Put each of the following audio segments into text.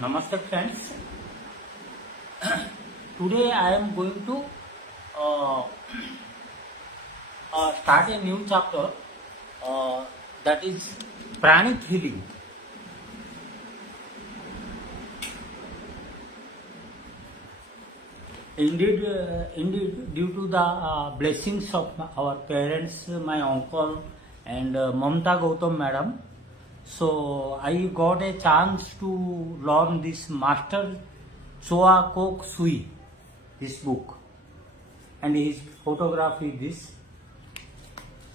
Namaste friends. Today I am going to uh, start a new chapter that is Pranic healing. Indeed, due to the blessings of our parents, my uncle and Mamta Gautam madam, so I got a chance to learn this Master Choa Kok Sui, this book, and his photography this.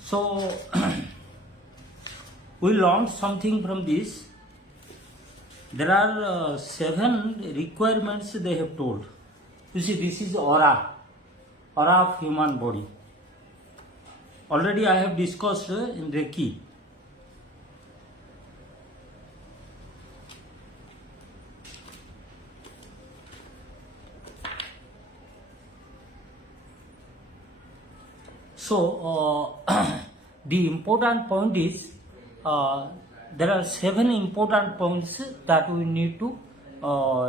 So we learned something from this. There are 7 requirements they have told. You see, this is aura of human body. Already I have discussed in Reiki. So the important point is there are 7 important points that we need to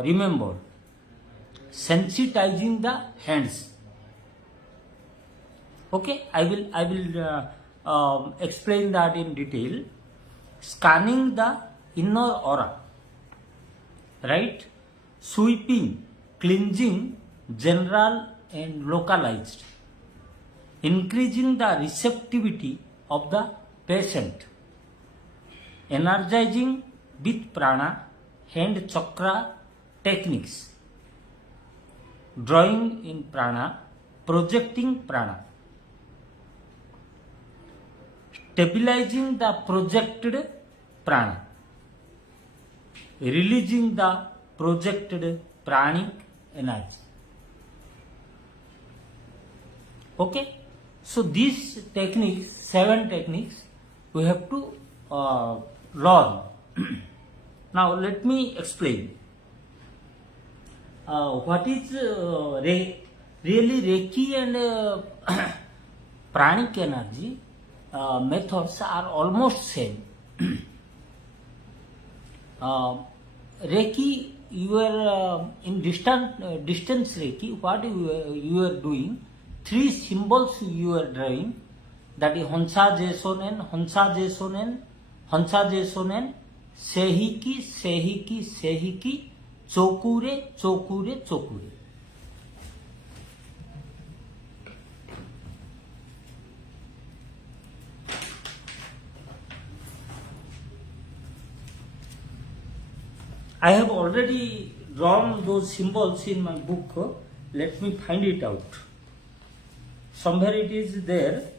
remember. Sensitizing the hands. Okay, I will explain that in detail. Scanning the inner aura, right? Sweeping, cleansing, general and localized. Increasing the receptivity of the patient. Energizing with prana, hand chakra techniques. Drawing in prana, projecting prana. Stabilizing the projected prana. Releasing the projected pranic energy. Okay, so these techniques, 7 techniques, we have to learn. Now let me explain. What is really Reiki and pranic energy methods are almost same. Reiki, you are in distance Reiki. What you are doing? 3 symbols you are drawing. That is Honsa Jesonen, Honsa Jesonen, Honsa Jesonen, Sehiki, Sehiki, Sehiki. Chokure, chokure, chokure. I have already drawn those symbols in my book. Let me find it out. Somewhere it is there.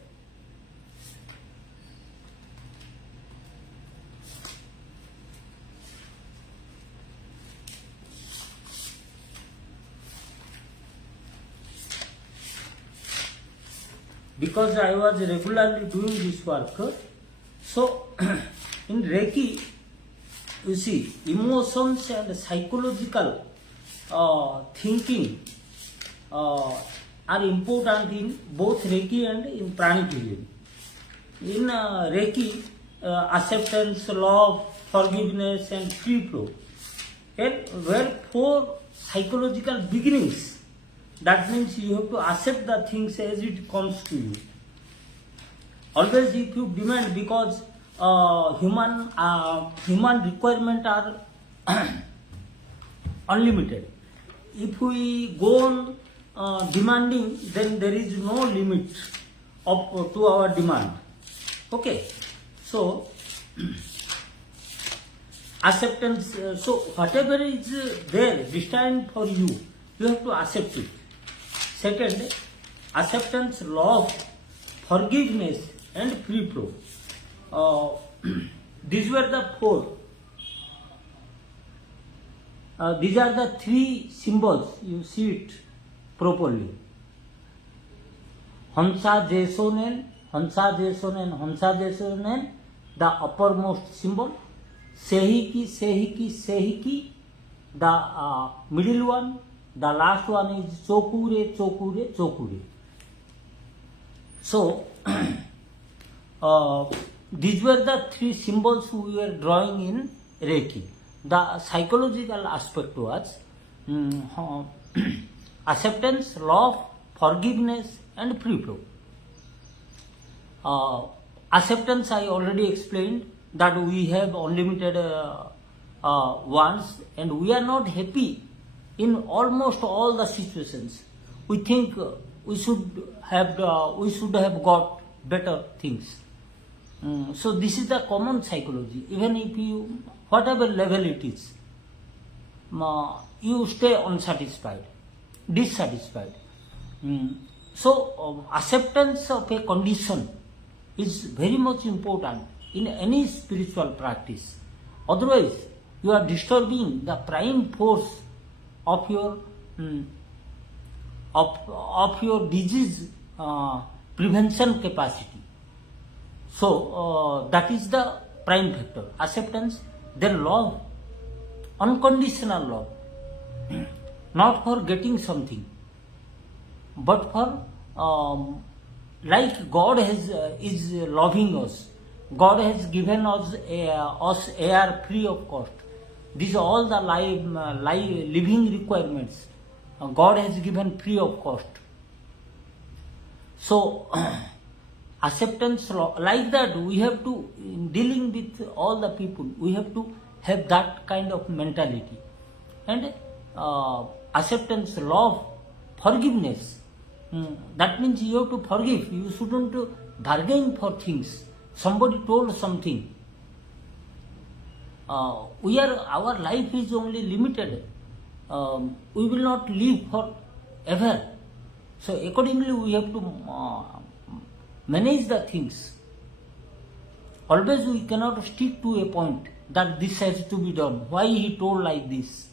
Because I was regularly doing this work, so in Reiki, you see, emotions and psychological thinking are important in both Reiki and in pranic healing. In Reiki, acceptance, love, forgiveness, and free flow, and where 4 psychological beginnings. That means you have to accept the things as it comes to you. Always if you demand, because human requirements are unlimited. If we go on demanding, then there is no limit to our demand. Okay, so acceptance. So whatever is there destined for you, you have to accept it. Second, acceptance, love, forgiveness, and free flow. These were the 4. These are the 3 symbols. You see it properly. Hansa Jesonen, Hansa Jesonen, Hansa Jesonen, the uppermost symbol. Sehiki, Sehiki, Sehiki, the middle one. The last one is chokure, chokure, chokure. So these were the 3 symbols we were drawing in Reiki. the psychological aspect was acceptance, love, forgiveness, and free flow. Acceptance, I already explained that we have unlimited wants, and we are not happy in almost all the situations. We think we should have got better things. So this is the common psychology. Even if you, whatever level it is, you stay unsatisfied, dissatisfied. So acceptance of a condition is very much important in any spiritual practice. Otherwise, you are disturbing the prime force of your of your disease prevention capacity. So that is the prime factor. Acceptance, then love, unconditional love, not for getting something, but for like God is loving us. God has given us air free of cost. These are all the living requirements. God has given free of cost. So acceptance, like that, we have to, in dealing with all the people, we have to have that kind of mentality. And acceptance, love, forgiveness. That means you have to forgive. You shouldn't bargain for things. Somebody told something. Our life is only limited. We will not live forever. So accordingly, we have to manage the things. Always we cannot stick to a point that this has to be done. Why he told like this?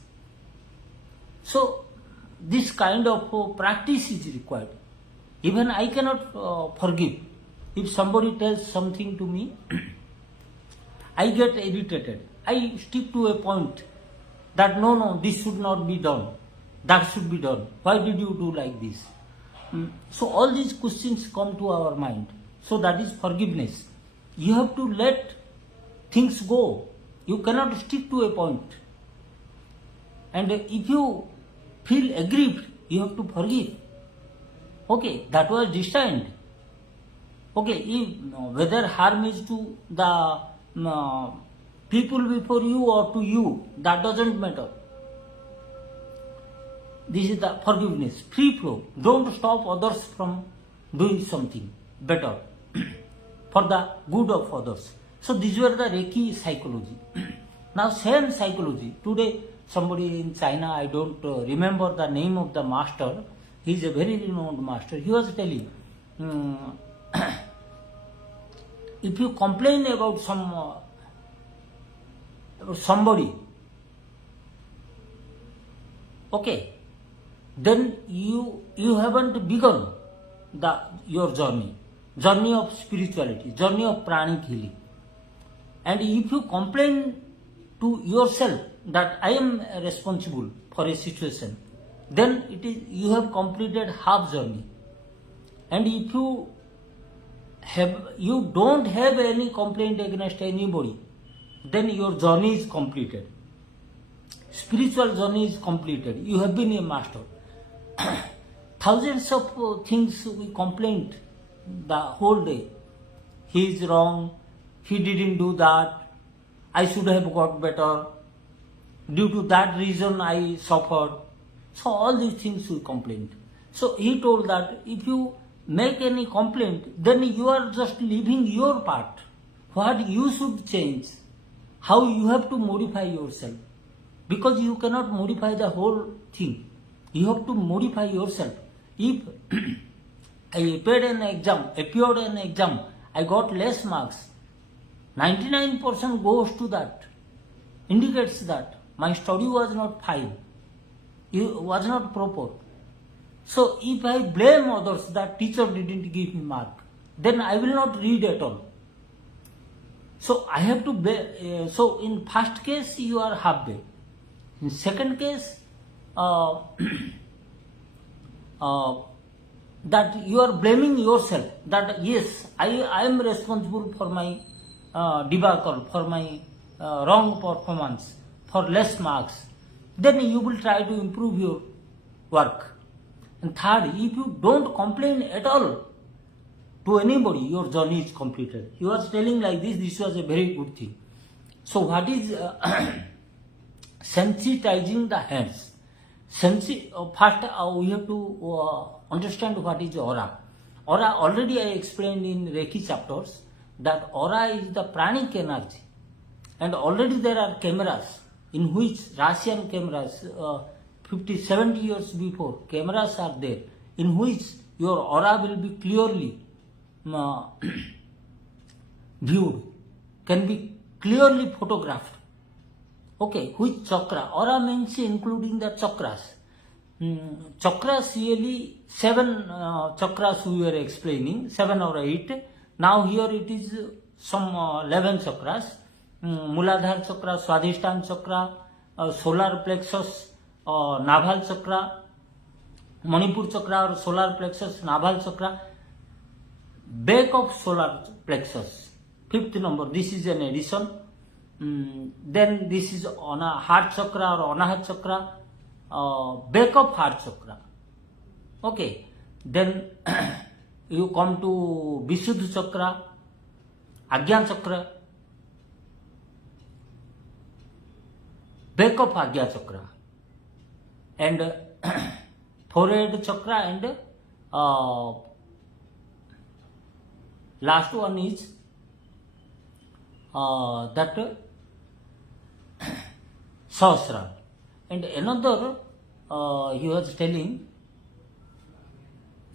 So this kind of practice is required. Even I cannot forgive. If somebody tells something to me, I get irritated. I stick to a point that no, this should not be done. That should be done. Why did you do like this? So all these questions come to our mind. So that is forgiveness. You have to let things go. You cannot stick to a point. And if you feel aggrieved, you have to forgive. Okay, that was destined. Okay, if, whether harm is to the people before you or to you, that doesn't matter. This is the forgiveness, free flow. Don't stop others from doing something better for the good of others. So these were the Reiki psychology. Now same psychology. Today somebody in China, I don't remember the name of the master. He is a very renowned master. He was telling, if you complain about somebody, okay, then you haven't begun your journey of spirituality, journey of pranic healing. And if you complain to yourself that I am responsible for a situation, then you have completed half journey. And if you don't have any complaint against anybody, then your journey is completed. Spiritual journey is completed. You have been a master. Thousands of things we complained the whole day. He is wrong. He didn't do that. I should have got better. Due to that reason I suffered. So all these things we complained. So he told that if you make any complaint, then you are just leaving your part. What you should change. How you have to modify yourself. Because you cannot modify the whole thing. You have to modify yourself. If I appeared an exam, I got less marks. 99% goes to that. Indicates that my study was not fine. It was not proper. So if I blame others that teacher didn't give me mark, then I will not read at all. So I have to so in first case you are halfway. In second case, that you are blaming yourself, that yes, I am responsible for my debacle, for my wrong performance, for less marks, then you will try to improve your work. And third, if you don't complain at all to anybody, your journey is completed. He was telling like this was a very good thing. So what is sensitizing the hands? First we have to understand what is aura. Aura, already I explained in Reiki chapters that aura is the pranic energy. And already there are cameras in which Russian cameras, 50, 70 years before, cameras are there in which your aura will be clearly viewed, can be clearly photographed. Okay, which chakra? Aura means including the chakras. Chakras really 7 chakras we were explaining, 7 or 8. Now here it is some 11 chakras. Muladhara chakra, Swadhisthana chakra, solar plexus, naval chakra, Manipur chakra or solar plexus, naval chakra, back of solar plexus, 5th number. This is an addition. Then this is on a heart chakra or Anahat chakra, back of heart chakra. Okay. Then you come to Visuddha chakra, Agyan chakra, back of Agya chakra, and forehead chakra, and last one is that Sahasrara. And another he was telling,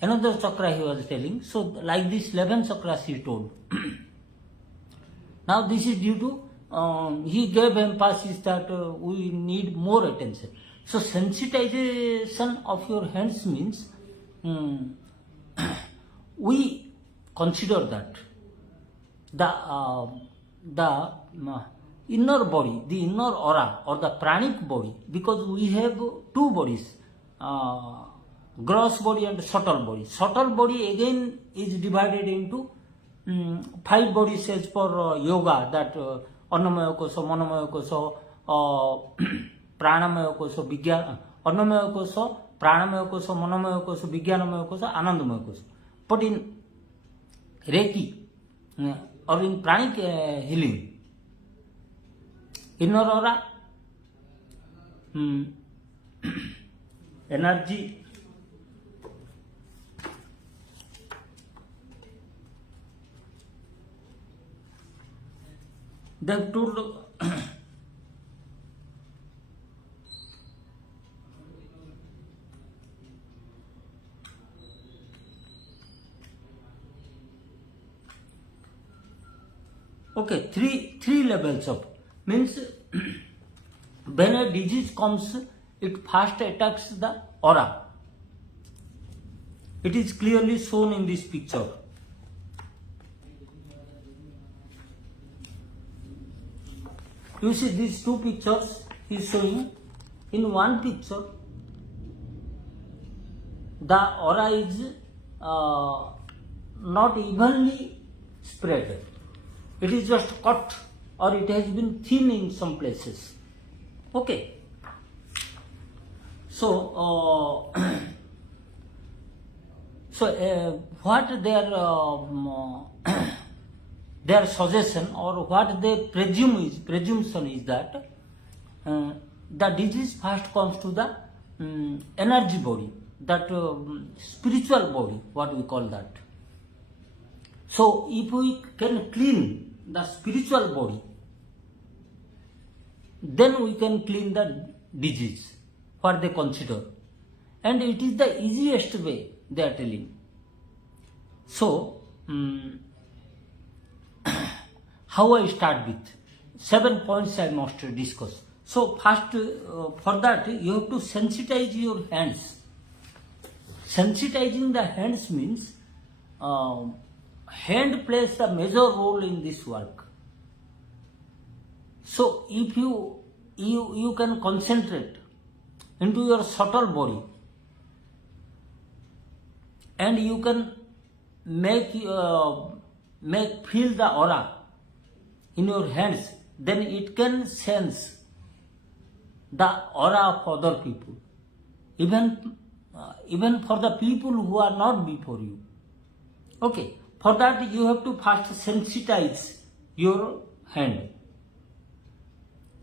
another chakra he was telling. So like this 11 chakras he told. Now this is due to he gave emphasis that we need more attention. So sensitization of your hands means we consider that the inner body, the inner aura or the pranic body, because we have 2 bodies, gross body and subtle body. Subtle body again is divided into 5 bodies as per yoga, that annamaya kosha, manamaya kosha, pranamaya kosha, vigyan, annamaya kosha, pranamaya kosha, manamaya kosha, vijnanamaya kosha, anandamaya kosha. But in Reiki or in pranic healing, inner aura, energy, they have told okay, three levels of, means when a disease comes, it first attacks the aura. It is clearly shown in this picture. You see these 2 pictures he is showing. In one picture, the aura is not evenly spread. It is just cut, or it has been thin in some places. Okay. So, what their suggestion or what they presumption is that the disease first comes to the energy body, that spiritual body, what we call that. So if we can clean the spiritual body, then we can clean the disease, what they consider. And it is the easiest way, they are telling. So, how I start with? 7 points I must discuss. So first, for that you have to sensitize your hands. Sensitizing the hands means hand plays a major role in this work. So if you can concentrate into your subtle body, and you can make feel the aura in your hands, then it can sense the aura of other people, even for the people who are not before you. Okay, for that you have to first sensitize your hand.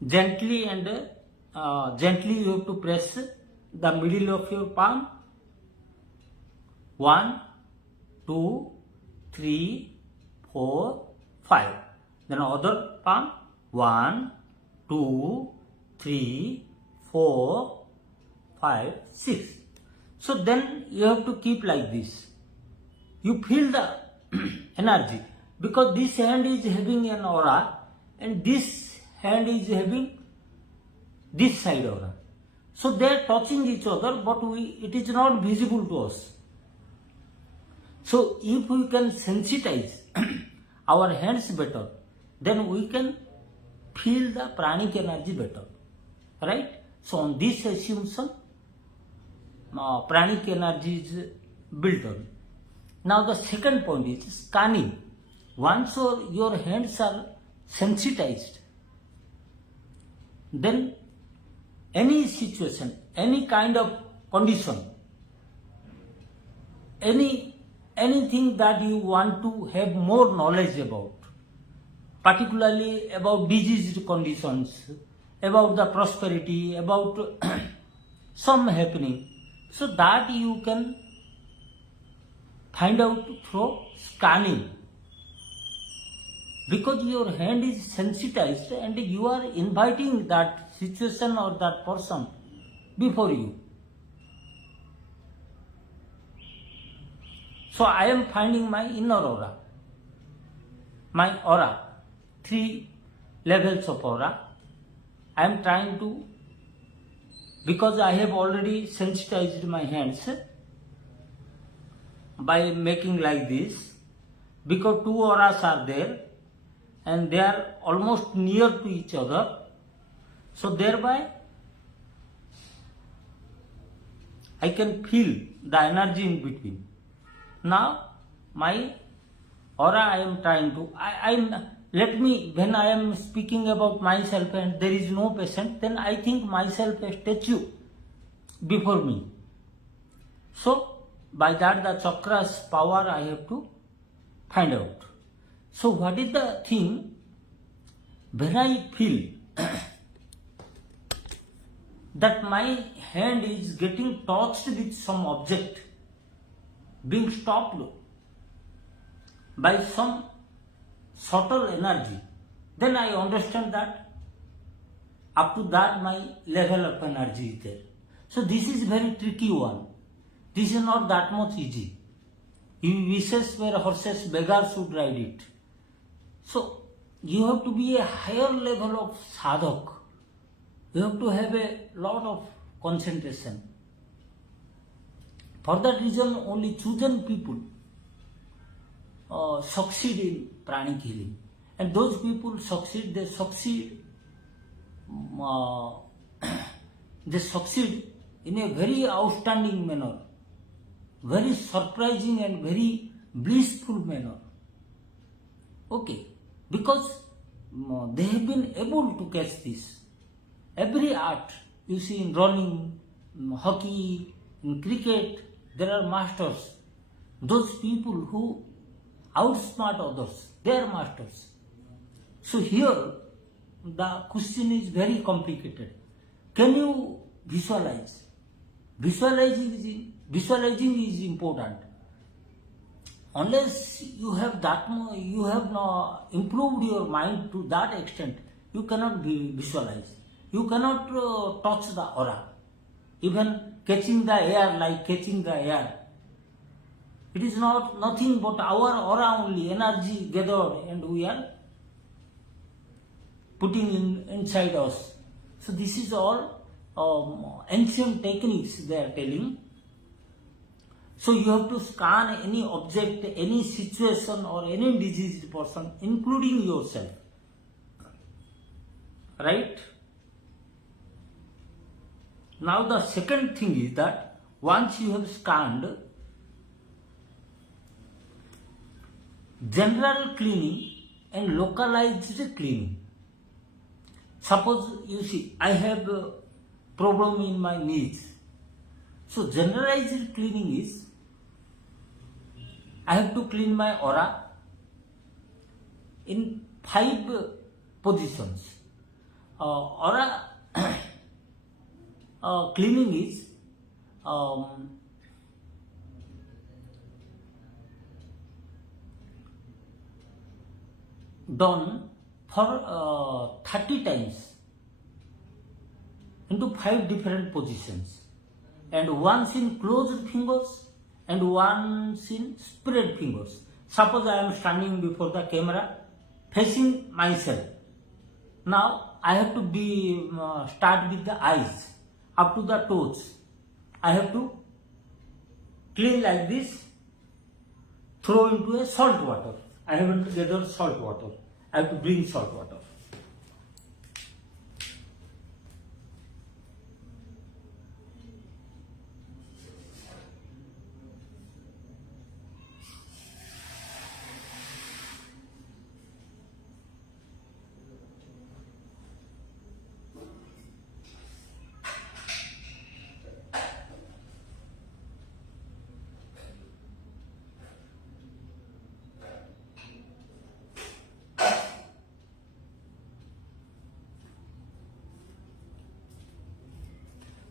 Gently and gently you have to press the middle of your palm. 1, 2, 3, 4, 5. Then other palm. 1, 2, 3, 4, 5, 6. So then you have to keep like this. You feel the energy, because this hand is having an aura and this hand is having this side aura. So they are touching each other, but it is not visible to us. So if we can sensitize our hands better, then we can feel the pranic energy better, right? So on this assumption, pranic energy is built on. Now the second point is scanning. Once your hands are sensitized, then any situation, any kind of condition, anything that you want to have more knowledge about, particularly about diseased conditions, about the prosperity, about some happening, so that you can find out through scanning, because your hand is sensitized and you are inviting that situation or that person before you. So I am finding my inner aura, my aura, 3 levels of aura. I am trying to, because I have already sensitized my hands by making like this, because 2 auras are there and they are almost near to each other. So thereby I can feel the energy in between. Now my aura I am trying to, when I am speaking about myself and there is no patient, then I think myself a statue before me. So by that the chakras power I have to find out. So what is the thing? When I feel that my hand is getting touched with some object, being stopped by some subtle energy, then I understand that up to that my level of energy is there. So this is very tricky one. This is not that much easy. He wishes where horses, beggars should ride it. So you have to be a higher level of sadhak. You have to have a lot of concentration. For that reason, only chosen people succeed in pranic healing. And those people succeed, they succeed in a very outstanding manner, very surprising and very blissful manner. Okay, because they have been able to catch this. Every art, you see in running, hockey, in cricket, there are masters. Those people who outsmart others, they are masters. So here, the question is very complicated. Can you visualize? Visualizing is important. Unless you have not improved your mind to that extent, you cannot visualize. You cannot touch the aura. Even catching the air, like catching the air, it is nothing but our aura only, energy gathered, and we are putting inside us. So this is all ancient techniques they are telling. So you have to scan any object, any situation or any diseased person, including yourself. Right? Now the second thing is that once you have scanned, general cleaning and localized cleaning. Suppose you see, I have problem in my knees. So generalized cleaning is, I have to clean my aura in 5 positions. Aura cleaning is done for 30 times into 5 different positions, and once in closed fingers and once in spread fingers. Suppose I am standing before the camera facing myself. Now I have to start with the eyes up to the toes. I have to clean like this, throw into a salt water. I haven't gathered salt water. I have to bring salt water.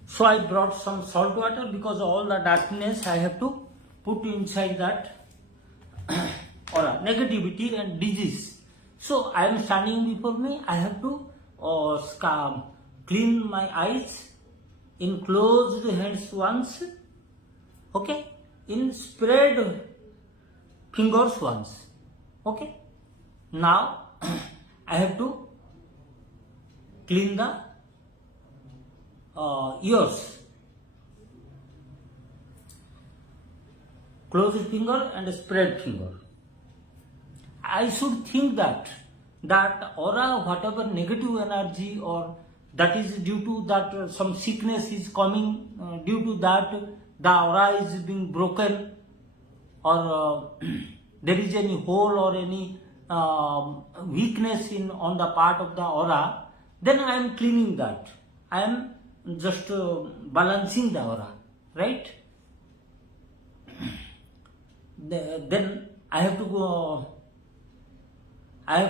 So I brought some salt water because all the darkness I have to put inside that aura, negativity and disease. So I am standing before me. I have to clean my eyes in closed hands once, okay, in spread fingers once, okay. Now I have to clean the ears, closed finger and spread finger. I should think that aura, whatever negative energy or that is due to that some sickness is coming, due to that the aura is being broken, or there is any hole or any weakness on the part of the aura, then I am cleaning that. I am just balancing the aura, right? Then I have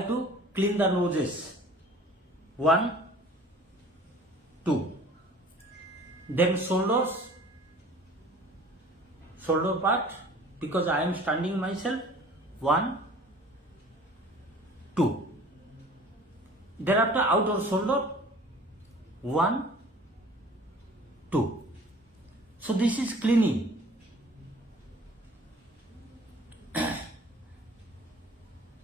to clean the noses. 1, 2. Then shoulder part, because I am standing myself. 1, 2. Thereafter outer shoulder. 1, 2. So this is cleaning.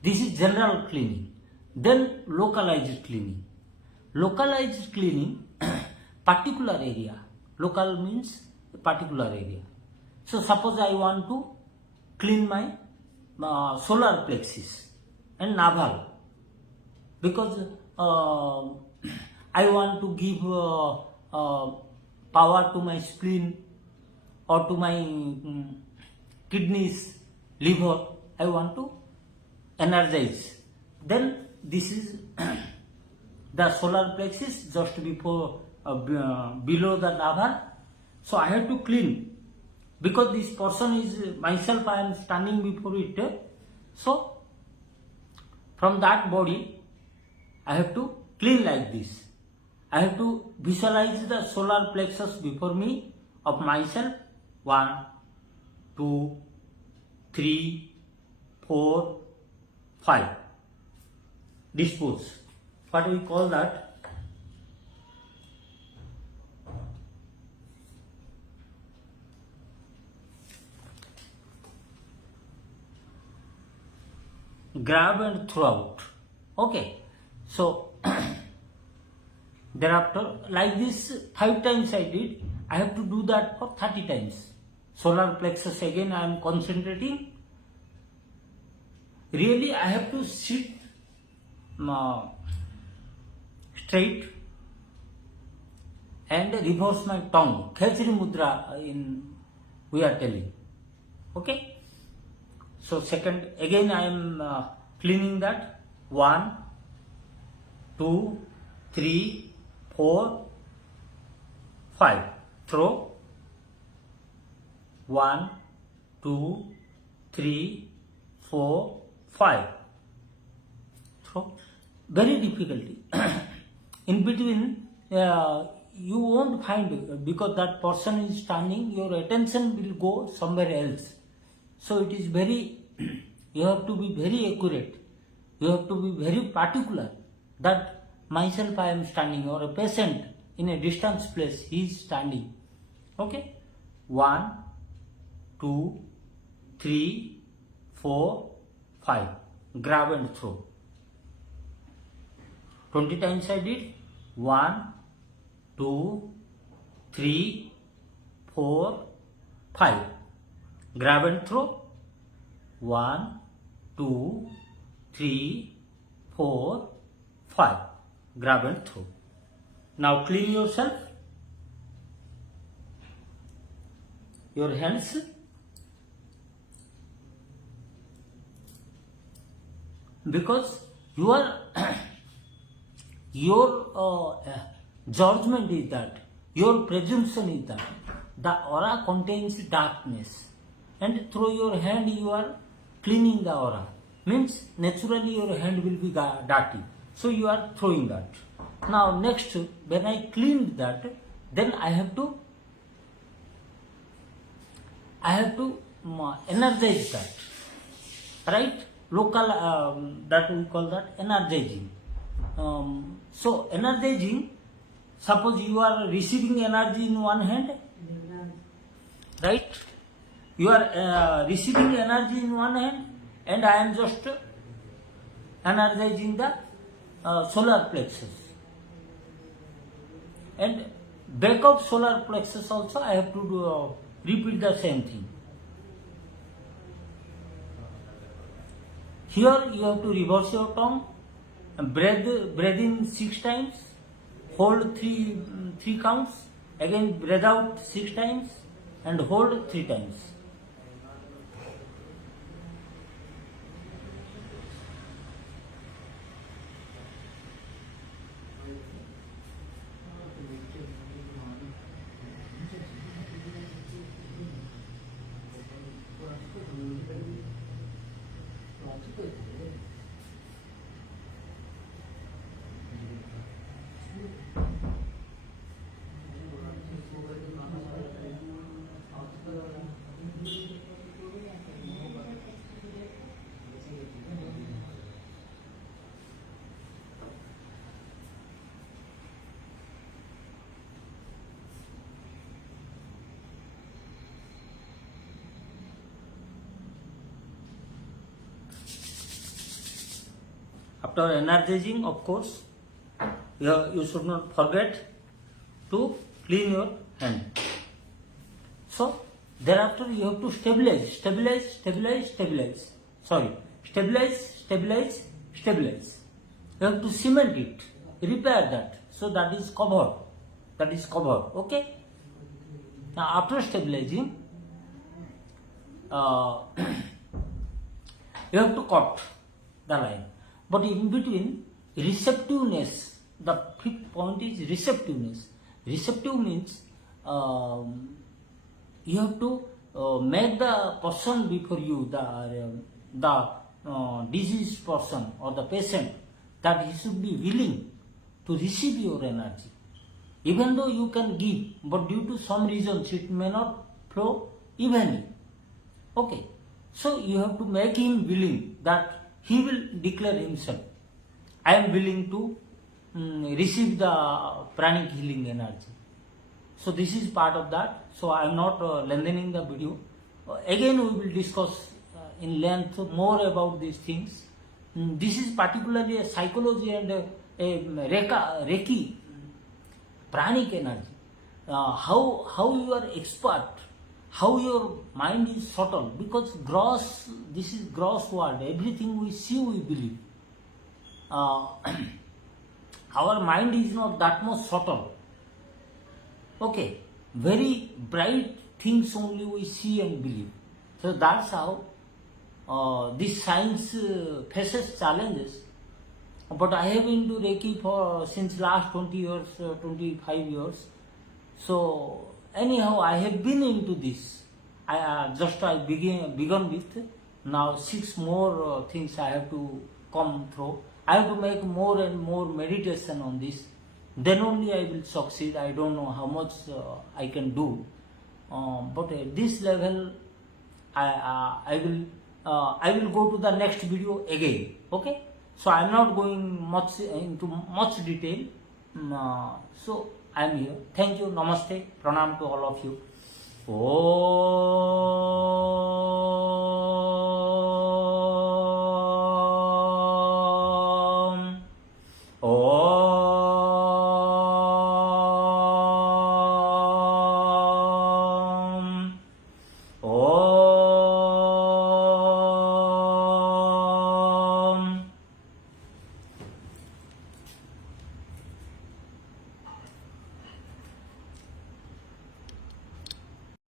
This is general cleaning. Then localized cleaning. Localized cleaning, particular area. Local means particular area. So suppose I want to clean my solar plexus and navel, because I want to give power to my spleen or to my kidneys, liver. I want to energize. Then this is the solar plexus just before below the navel. So I have to clean, because this person is myself. I am standing before it. So from that body I have to clean like this. I have to visualize the solar plexus before me of myself. 1, 2, 3, 4, 5. Dispose. What we call that? Grab and throw out. Okay. So thereafter, like this 5 times I did. I have to do that for 30 times. Solar plexus again I am concentrating. Really I have to sit straight and reverse my tongue. Khechri mudra we are telling. Okay. So second, again I am cleaning that. 1, 2, 3, 4, 5. Throw. 1, 2, 3, 4, 5. Throw. Very difficulty. In between, you won't find, because that person is standing, your attention will go somewhere else. So it is very, you have to be very accurate. You have to be very particular that myself I am standing, or a patient in a distance place, he is standing. Okay? 1, 2, 3, 4, 5. Grab and throw. 20 times I did. 1, 2, 3, 4, 5. Grab and throw. 1, 2, 3, 4, 5. Grab and throw. Now clean yourself. Your hands. Because your judgment is that, your presumption is that the aura contains darkness, and through your hand you are cleaning the aura. Means naturally your hand will be dirty, so you are throwing that. Now next, when I cleaned that, then I have to energize that, right? Local, that we call that energizing. So energizing, suppose you are receiving energy in one hand, right? You are receiving energy in one hand, and I am just energizing the solar plexus. And back of solar plexus also I have to do, repeat the same thing. Here you have to reverse your tongue, and breathe in 6 times, hold 3 counts, again breathe out 6 times, and hold 3 times. After energizing, of course, you should not forget to clean your hand. So thereafter you have to stabilize. You have to cement it, repair that. So that is covered. Okay. Now after stabilizing, you have to cut the line. But in between, receptiveness, the 5th point is receptiveness. Receptive means you have to make the person before you, the diseased person or the patient, that he should be willing to receive your energy. Even though you can give, but due to some reasons it may not flow evenly. Okay. So you have to make him willing, that he will declare himself, I am willing to receive the pranic healing energy. So this is part of that. So I am not lengthening the video. Again we will discuss in length more about these things. This is particularly a psychology and a Reiki, pranic energy. How you are expert, how your mind is subtle, because this is gross world. Everything we see, we believe. Our mind is not that much subtle. Okay, very bright things only we see and believe. So that's how this science faces challenges. But I have been into Reiki since last 20 years, 25 years. So anyhow, I have been into this. I begun with. Now 6 more things I have to come through. I have to make more and more meditation on this. Then only I will succeed. I don't know how much I can do, but at this level, I will go to the next video again. Okay. So I am not going much into much detail. So I am here. Thank you. Namaste. Pranam to all of you. Oh.